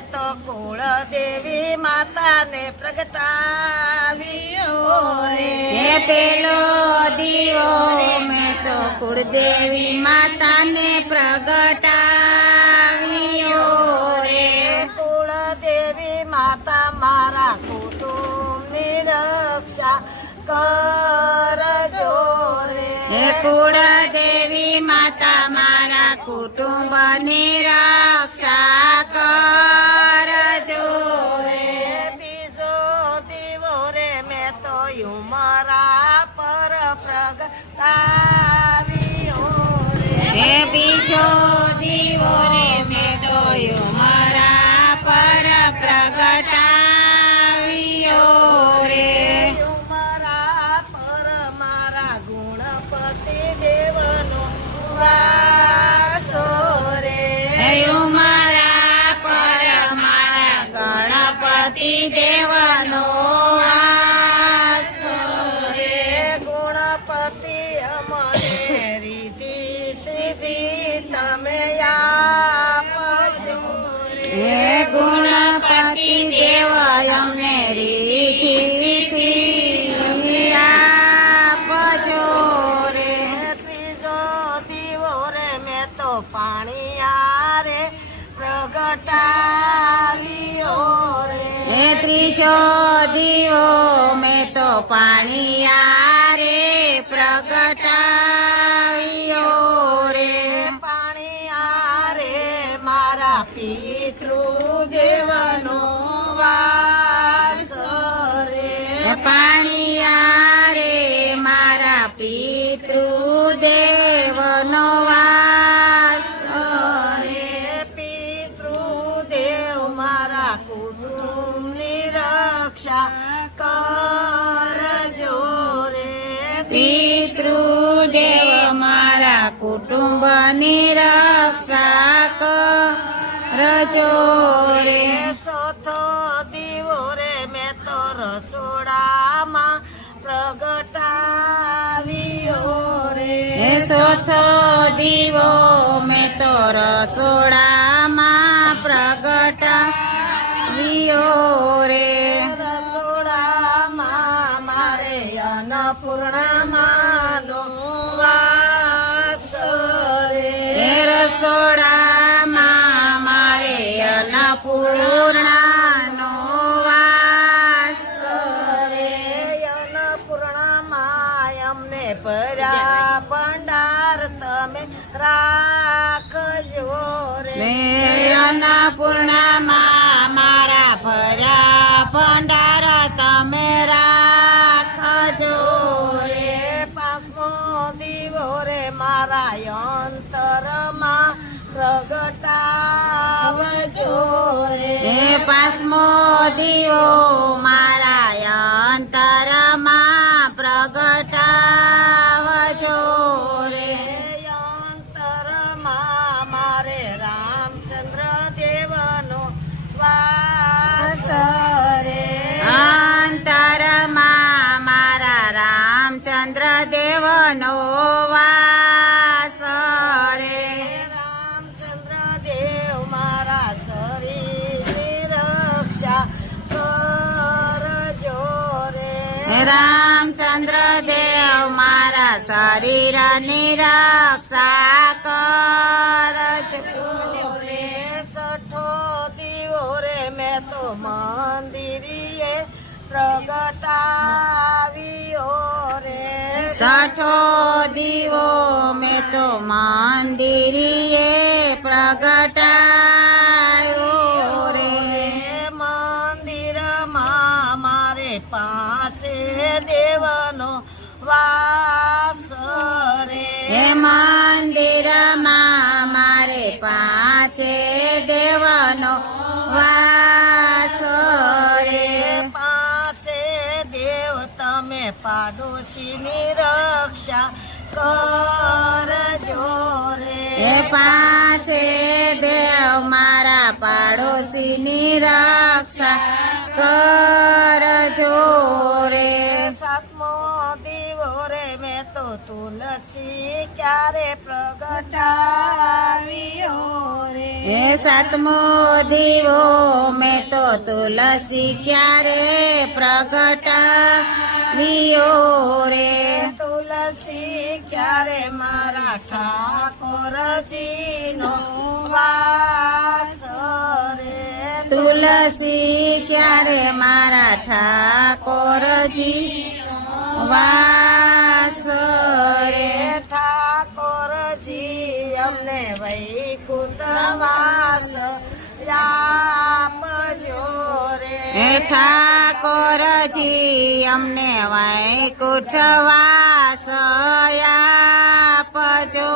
તો કુળ દેવી માતાને પ્રગટાવી રે. પેલો દીવો મેં તો કુળદેવી માતાને પ્રગટાવ્યો રે. કુળ દેવી માતા મારા કુટુંબની રક્ષા કરજો રે. કુળદેવી માતા મારા કુટુંબની રક્ષા તો યુમરા પર પ્રગટાવ્યો રે. હે બીજો દીવો રે મેં દોયો મારા પર પ્રગટાવ્યો રે મારા પર મારા ગુણપતિ દેવનો વાસો રે. ગુણપતિ અમને રીતિ સીધી તમે આપજો હે ગુણપતિ દેવ અમને રીતિ સિદ્ધિ આપજો રે. ત્રીજો દીવો રે મેં તો પાણી આરે પ્રગટાવ્યો રે. ત્રીજો દીવો મેં તો પાણી આરે પાણી રે મારા પિતૃ દેવનો વાસ. રે પિતૃદેવ મારા કુટુંબની રક્ષા કરજો રે. પિતૃદેવ મારા કુટુંબની રક્ષા કરજો રે. સોથો દીવો મેં તો રસોડામાં પ્રગટાવ્યો રે. રસોડામાં મારે અન્નપૂર્ણામાંનો વાસ રે. રસોડામાં મારે અન્નપૂર્ણાનો રે મારા ભર્યા ભંડાર તમે રાખજો રે દીવો રે મારા અંતરમાં પ્રગટાવજો રે. પાસમો દીવો મારા દેવનો વાસ રે. રામચંદ્ર દેવ મારા શરીરની રક્ષા કરજો રે. રામચંદ્ર દેવ મારા શરીરની રક્ષા કરજો. રે છઠ્ઠો દીવો રે મેં તો મંદિરીએ છઠો દીવો મેં તો મંદિરીએ પ્રગટાયો પાડોશીની રક્ષા કરજો રે. પાસે દેવ મારા પાડોશીની રક્ષા કરજો રે. સાતમો દીવો રે મેં તો તુલસી ક્યારે પ્રગટાવ્યો રે? હે સાતમો દીવો મેં તો તુલસી ક્યારે પ્રગટાવ્યો રે તુલસી ક્યારે મારા ઠાકોરજીનો વાસ રે? તુલસી ક્યારે મારા ઠાકોરજી વાસ રે? ઠાકોરજી અમને વૈકુંઠ વાસ આપજો રે. હે ઠાકોરજી અમને વૈકુંઠ વાસ આપજો